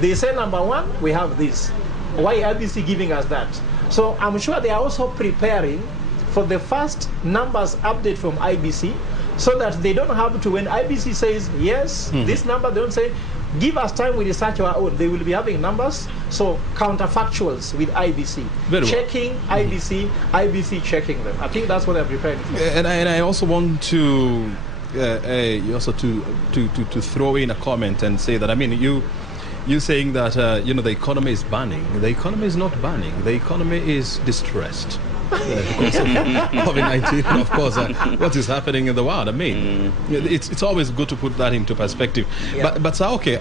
They say, number one, we have this. Why IBC giving us that? So I'm sure they are also preparing for the first numbers update from IBC, so that they don't have to, when IBC says yes, this number, they don't say, give us time, we research our own. They will be having numbers, so counterfactuals with IBC. Checking IBC, IBC checking them. I think that's what they're preparing for. And I also want to to throw in a comment and say that, I mean, you saying that the economy is burning. The economy is not burning. The economy is distressed because of COVID-19. And of course, what is happening in the world. I mean, it's always good to put that into perspective. Yeah. But okay.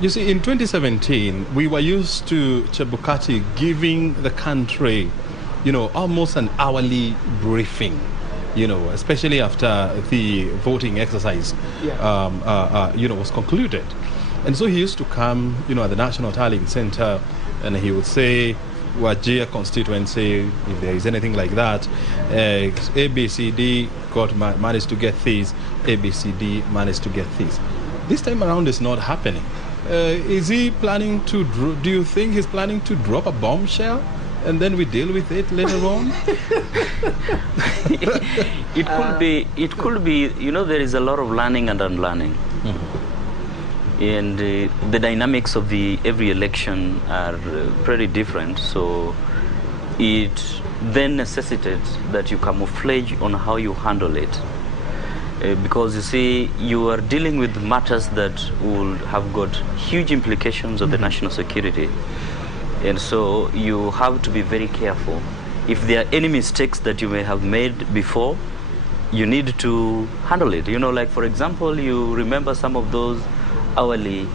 You see, in 2017, we were used to Chebukati giving the country, almost an hourly briefing. Especially after the voting exercise, was concluded. And so he used to come, at the National Tallying Center, and he would say, Wajir constituency, if there is anything like that, ABCD managed to get this, ABCD managed to get this. This time around, it's not happening. Is he planning to, do you think he's planning to drop a bombshell? And then we deal with it later on? It could be, there is a lot of learning and unlearning. And the dynamics of every election are pretty different. So it then necessitates that you camouflage on how you handle it. Because you see, you are dealing with matters that will have got huge implications of the national security. And so you have to be very careful. If there are any mistakes that you may have made before, you need to handle it. Like, for example, you remember some of those hourly,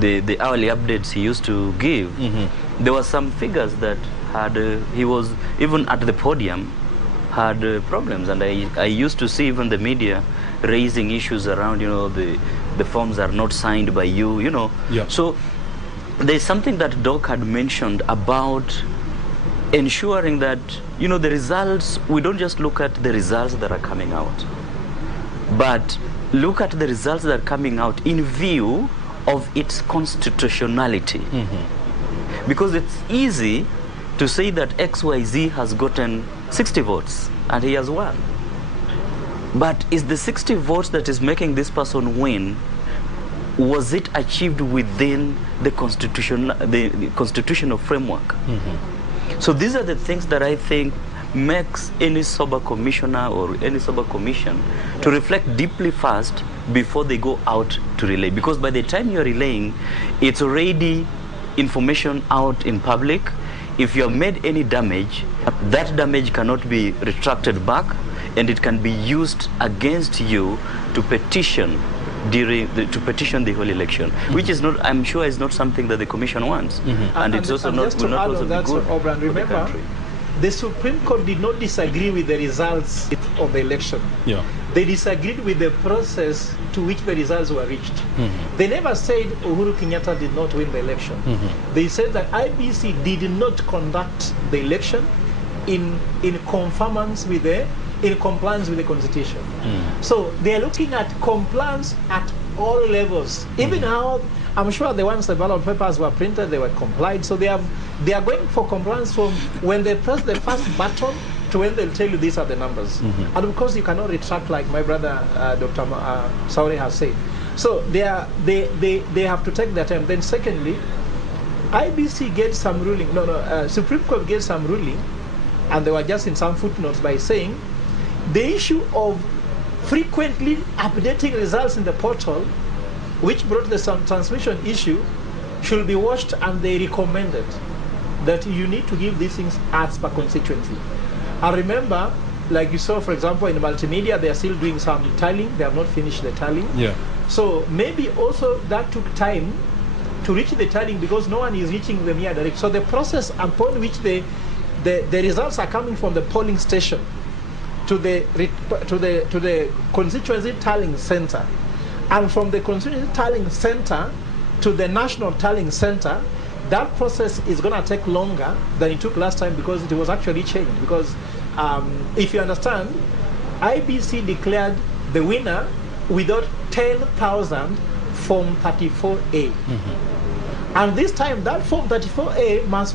the hourly updates he used to give. There were some figures that had, he was, even at the podium, had problems. And I used to see even the media raising issues around, the forms are not signed by you, Yeah. So there's something that Doc had mentioned about ensuring that, the results, we don't just look at the results that are coming out, but look at the results that are coming out in view of its constitutionality. Because it's easy to say that XYZ has gotten 60 votes and he has won. But is the 60 votes that is making this person win, was it achieved within the constitutional framework? So these are the things that I think makes any sober commissioner or any sober commission to reflect deeply first before they go out to relay. Because by the time you're relaying, it's already information out in public. If you have made any damage, that damage cannot be retracted back, and it can be used against you to petition the whole election, which is not, I'm sure, is not something that the Commission wants, and it's also not will not also be good for the country. The Supreme Court did not disagree with the results of the election. Yeah. They disagreed with the process to which the results were reached. They never said Uhuru Kenyatta did not win the election. They said that IBC did not conduct the election in compliance with the Constitution. So they are looking at compliance at all levels. Even how, I'm sure the ones the ballot papers were printed, they were complied. So they are going for compliance from when they press the first button to when they'll tell you these are the numbers. And of course you cannot retract, like my brother Dr. Sauri has said. So they have to take their time. Then secondly, IBC gets some ruling. Supreme Court gets some ruling, and they were just in some footnotes by saying the issue of frequently updating results in the portal, which brought the transmission issue, should be watched, and they recommended that you need to give these things as per constituency. I remember, like you saw, for example, in multimedia, they are still doing some tallying. They have not finished the tallying. Yeah. So maybe also that took time to reach the tallying, because no one is reaching them here direct. So the process upon which the results are coming from the polling station to the constituency tallying center, and from the constituency tallying center to the national tallying center, that process is going to take longer than it took last time, because it was actually changed. Because if you understand, IBC declared the winner without 10,000 Form 34A. And this time, that Form 34A must